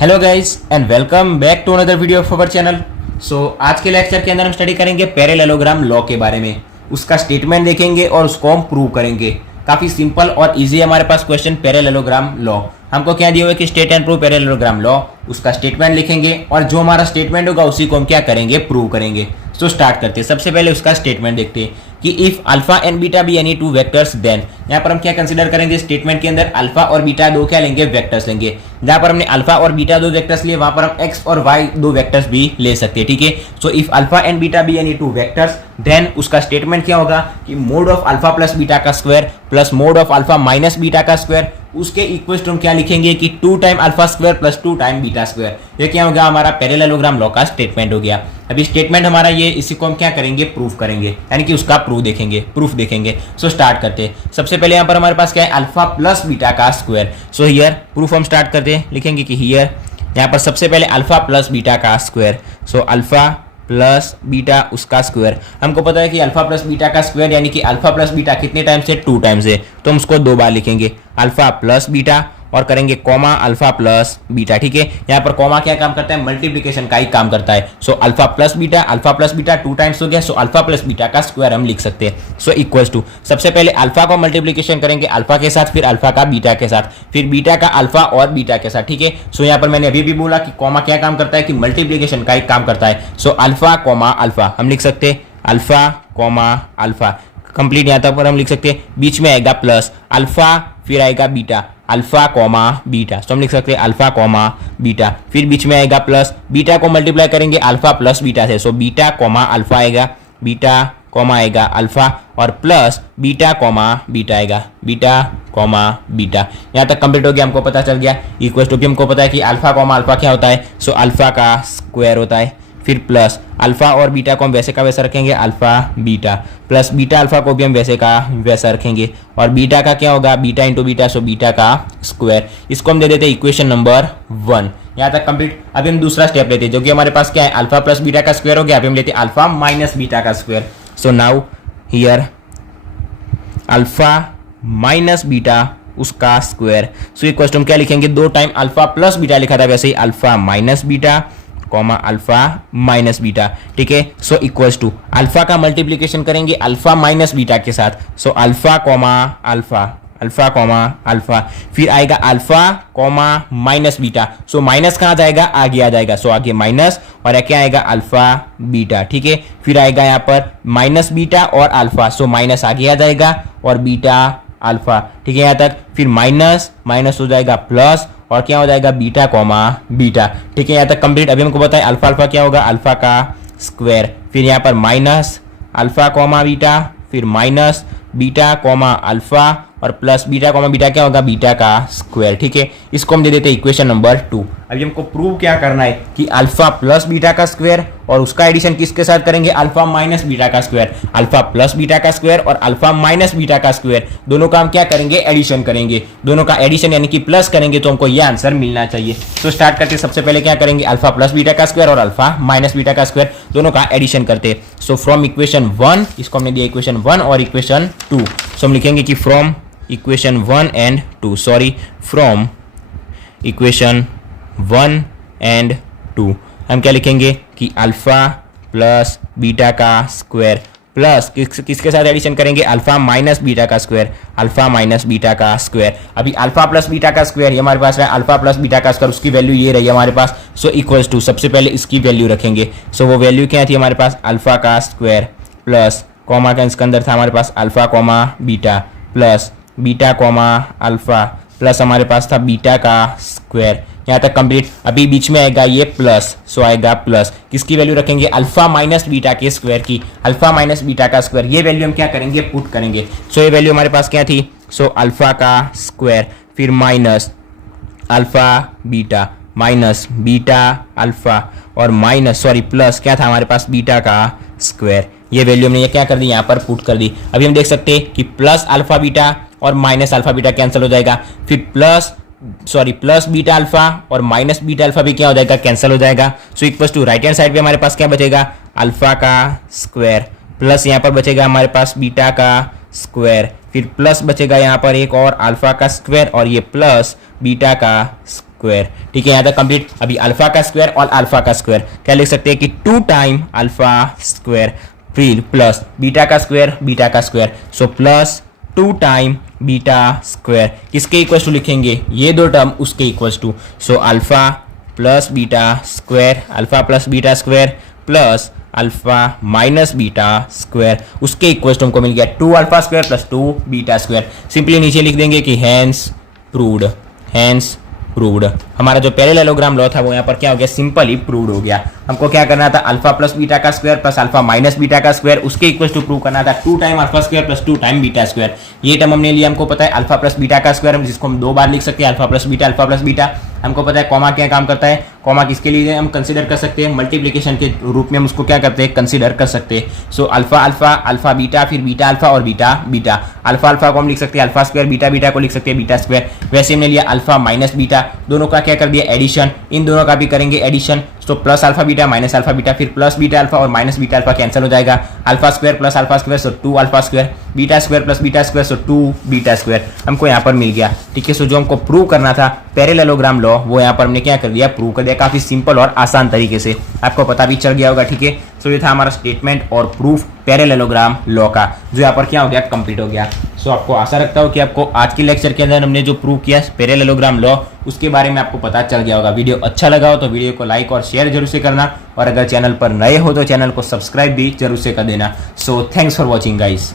Hello guys and welcome back to another video of our channel. आज के lecture के अंदर हम स्टडी करेंगे पैरेललोग्राम लॉ के बारे में। उसका स्टेटमेंट देखेंगे और उसको हम प्रूव करेंगे। काफ़ी सिंपल और इजी है हमारे पास क्वेश्चन पैरेललोग्राम लॉ। हमको क्या दिया हुआ है कि state and prove parallelogram law. उसका स्टेटमेंट लिखेंगे और जो हमारा स्टेटमेंट होगा उसी को हम क्या करेंगे, प्रूव करेंगे। स्टार्ट करते हैं। सबसे पहले उसका स्टेटमेंट देखते हैं कि if alpha and beta be any two vectors then, यहाँ पर हम क्या कंसीडर करेंगे स्टेटमेंट के अंदर, अल्फा और बीटा दो क्या लेंगे, वेक्टर्स लेंगे। जहां पर हमने अल्फा और बीटा दो वेक्टर्स लिए वहां पर हम एक्स और वाई दो वेक्टर्स भी ले सकते हैं। ठीक है, so if alpha and beta be any two vectors then उसका स्टेटमेंट क्या होगा कि mod of alpha plus beta का square plus mod of alpha minus beta का स्क्वायर, उसके इक्वल टू हम क्या लिखेंगे कि 2 time alpha square plus 2 time beta square. ये क्या होगा, हमारा पैरेललोग्राम लॉ का स्टेटमेंट हो गया। अभी स्टेटमेंट हमारा ये, इसी को हम क्या करेंगे, प्रूफ करेंगे, यानी कि उसका प्रूफ देखेंगे। स्टार्ट करते हैं। सबसे पहले यहाँ पर हमारे पास क्या है, अल्फा प्लस बीटा का स्क्वायर। हियर प्रूफ हम स्टार्ट करते हैं, लिखेंगे कि हियर यहाँ पर सबसे पहले अल्फा प्लस बीटा का स्क्वायर। अल्फा प्लस बीटा उसका स्क्वायर। हमको पता है कि अल्फा प्लस बीटा का स्क्वायर यानी कि अल्फा प्लस बीटा कितने टाइम्स है, 2 टाइम्स है, तो हम उसको 2 बार लिखेंगे। अल्फा प्लस बीटा और करेंगे कॉमा अल्फा प्लस बीटा। ठीक है, यहाँ पर कॉमा क्या काम करता है, मल्टीप्लिकेशन का ही काम करता है। अल्फा प्लस बीटा 2 टाइम्स हो गया। अल्फा प्लस बीटा का स्क्वायर हम लिख सकते हैं। इक्वल्स टू, सबसे पहले अल्फा को मल्टीप्लिकेशन करेंगे अल्फा के साथ, फिर अल्फा का बीटा के साथ, फिर बीटा का अल्फा और बीटा के साथ। ठीक है, यहाँ पर मैंने अभी भी बोला कि कॉमा क्या काम करता है, कि मल्टीप्लिकेशन का ही काम करता है। अल्फा कॉमा अल्फा हम लिख सकते हैं, अल्फा कॉमा अल्फा कंप्लीट। यहाँ तक पर हम लिख सकते हैं, बीच में आएगा प्लस अल्फा, फिर आएगा बीटा, अल्फा कॉमा बीटा। हम लिख सकते हैं अल्फा कॉमा बीटा, फिर बीच में आएगा प्लस, बीटा को मल्टीप्लाई करेंगे अल्फा प्लस बीटा से। बीटा कॉमा अल्फा आएगा, बीटा कॉमा आएगा अल्फा और प्लस बीटा कॉमा बीटा आएगा, बीटा कॉमा बीटा। यहाँ तक कंप्लीट हो गया, हमको पता चल गया। इक्वल टू भी हमको पता है कि अल्फा कॉमा अल्फा क्या होता है, अल्फा का स्क्वायर होता है, फिर प्लस अल्फा और बीटा को हम वैसे का वैसा रखेंगे, alpha beta, plus beta alpha को भी हम वैसे का वैसा रखेंगे, और बीटा का क्या होगा, बीटा इंटू बीटा, बीटा का स्क्वायर। इसको हम दे देते हैं इक्वेशन नंबर 1। यहाँ तक कंप्लीट। अभी हम दूसरा स्टेप लेते हैं, जो कि हमारे पास क्या है, अल्फा प्लस बीटा का स्क्वायर हो गया। अभी हम लेते हैं अल्फा माइनस बीटा का square. Now here alpha minus beta उसका स्क्वायर। इक्वल टू हम क्या लिखेंगे, 2 टाइम अल्फा प्लस बीटा लिखा था वैसे ही alpha minus beta comma alpha minus beta. ठीक है, इक्वल्स टू अल्फा का मल्टीप्लिकेशन करेंगे अल्फा माइनस बीटा के साथ। Alpha comma alpha, alpha comma alpha, फिर आएगा alpha comma minus beta. Minus कहाँ जाएगा, आगे आ जाएगा। आगे माइनस और क्या आएगा, अल्फा बीटा। ठीक है, फिर आएगा यहाँ पर माइनस बीटा और अल्फा। माइनस आगे आ जाएगा और बीटा अल्फा। ठीक है, यहाँ तक। फिर माइनस माइनस हो जाएगा प्लस और क्या हो जाएगा, बीटा कॉमा बीटा। ठीक है, यहाँ तक कंप्लीट। अभी हमको पता है अल्फा अल्फा क्या होगा, अल्फा का स्क्वायर, फिर यहाँ पर माइनस अल्फा कॉमा बीटा, फिर माइनस बीटा कॉमा अल्फा और प्लस बीटा कॉमा बीटा क्या होगा, बीटा का स्क्वायर। ठीक है, इसको हम दे देते हैं इक्वेशन नंबर 2। अभी हमको प्रूव क्या करना है कि अल्फा प्लस बीटा का स्क्वायर और उसका एडिशन किसके साथ करेंगे, अल्फा माइनस बीटा का स्क्वायर। अल्फा प्लस बीटा का स्क्वायर और अल्फा माइनस बीटा का स्क्वायर, दोनों का हम क्या करेंगे, एडिशन करेंगे। दोनों का एडिशन यानी कि प्लस करेंगे तो हमको यह आंसर मिलना चाहिए। स्टार्ट करके सबसे पहले क्या करेंगे, अल्फा प्लस बीटा का स्क्वायर और अल्फा माइनस बीटा का स्क्वायर, दोनों का एडिशन करते। फ्रॉम इक्वेशन 1, इसको हमने दिया इक्वेशन 1 और इक्वेशन 2। हम लिखेंगे कि from equation 1 and 2, from equation 1 and 2 हम क्या लिखेंगे कि अल्फा प्लस बीटा का स्क्वायर प्लस किसके साथ एडिशन करेंगे, अल्फा माइनस बीटा का स्क्वायर, अल्फा माइनस बीटा का स्क्वायर। अभी अल्फा प्लस बीटा का स्क्वायर ये हमारे पास है, अल्फा प्लस बीटा का स्क्वायर, उसकी वैल्यू ये रही हमारे पास। इक्वल्स टू सबसे पहले इसकी वैल्यू रखेंगे। वो वैल्यू क्या थी हमारे पास, अल्फा का स्क्वायर प्लस कॉमा का इसके अंदर था हमारे पास alpha comma beta plus beta comma alpha plus हमारे पास था बीटा का स्क्वायर। यहाँ तक कंप्लीट। अभी बीच में आएगा ये प्लस, आएगा प्लस, किसकी वैल्यू रखेंगे, अल्फा माइनस बीटा के स्क्वायर की, अल्फा माइनस बीटा का स्क्वायर। ये वैल्यू हम क्या करेंगे, पुट करेंगे। ये वैल्यू हमारे पास क्या थी, अल्फा का स्क्वायर, फिर minus alpha beta, minus beta alpha और माइनस प्लस क्या था हमारे पास, बीटा का स्क्वायर। ये वैल्यू हमने ये क्या कर दी, यहाँ पर पुट कर दी। अभी हम देख सकते हैं कि प्लस अल्फा बीटा और माइनस अल्फा बीटा कैंसिल हो जाएगा, फिर प्लस बीटा अल्फा और माइनस बीटा अल्फा भी क्या हो जाएगा, कैंसिल हो जाएगा। Equals to right hand side पे हमारे पास क्या बचेगा, अल्फा का स्क्वायर प्लस यहाँ पर बचेगा हमारे पास बीटा का स्क्वायर, फिर प्लस बचेगा यहाँ पर एक और अल्फा का स्क्वायर और ये प्लस बीटा का स्क्वायर। ठीक है, यहाँ तक कंप्लीट। अभी अल्फा का स्क्वायर और अल्फा का स्क्वायर क्या लिख सकते हैं कि 2 टाइम अल्फा स्क्वायर, फिर प्लस बीटा का square, so plus 2 time beta square किसके इक्वल टू लिखेंगे, ये दो टर्म उसके equal to, so alpha plus beta square plus alpha minus beta square उसके इक्वल टू हमको मिल गया 2 alpha square plus 2 beta square. Simply नीचे लिख देंगे कि हैंस प्रूव्ड। हमारा जो पैरेललोग्राम लॉ था वो यहाँ पर क्या हो गया, सिंपल ही प्रूव्ड हो गया। हमको क्या करना था, अल्फा प्लस बीटा का square plus alpha minus beta का स्क्वायर उसके इक्वल टू प्रूव करना था 2 time alpha square plus 2 time beta square. ये टर्म हमने लिया, हमको पता है अल्फा प्लस बीटा का स्क्वायर जिसको हम 2 बार लिख सकते हैं, अल्फा प्लस बीटा। हमको पता है कॉमा क्या काम करता है, कॉमा किसके लिए हम कंसीडर कर सकते हैं, मल्टीप्लिकेशन के रूप में हम उसको क्या करते हैं, कंसीडर कर सकते हैं। सो अल्फा बीटा, फिर बीटा अल्फा और बीटा अल्फा को हम लिख सकते हैं अल्फा स्क्वायर, बीटा को लिख सकते हैं बीटा स्क्वायर। वैसे हमने लिया अल्फा माइनस बीटा, दोनों का क्या कर दिया एडिशन, इन दोनों का भी करेंगे एडिशन, तो plus alpha beta minus alpha beta, फिर प्लस बीटा अल्फा और माइनस बीटा अल्फा कैंसिल हो जाएगा, alpha square plus alpha square so 2 alpha square, beta square plus beta square so 2 beta square हमको यहाँ पर मिल गया। ठीक है, सो जो हमको प्रूव करना था पैरेललोग्राम लॉ वो यहाँ पर हमने क्या कर दिया, प्रूव कर दिया काफी सिंपल और आसान तरीके से, आपको पता भी चल गया होगा। ठीक है, सो ये था हमारा स्टेटमेंट और प्रूफ पैरेललोग्राम लॉ का, जो यहाँ पर क्या हो गया, कंप्लीट हो गया। सो आपको आशा रखता हूँ कि आपको आज के लेक्चर के अंदर हमने जो प्रूव किया पैरेललोग्राम लॉ उसके बारे में आपको पता चल गया होगा। वीडियो अच्छा लगा हो तो वीडियो को लाइक और शेयर जरूर से करना, और अगर चैनल पर नए हो तो चैनल को सब्सक्राइब भी जरूर से कर देना। So thanks for watching guys.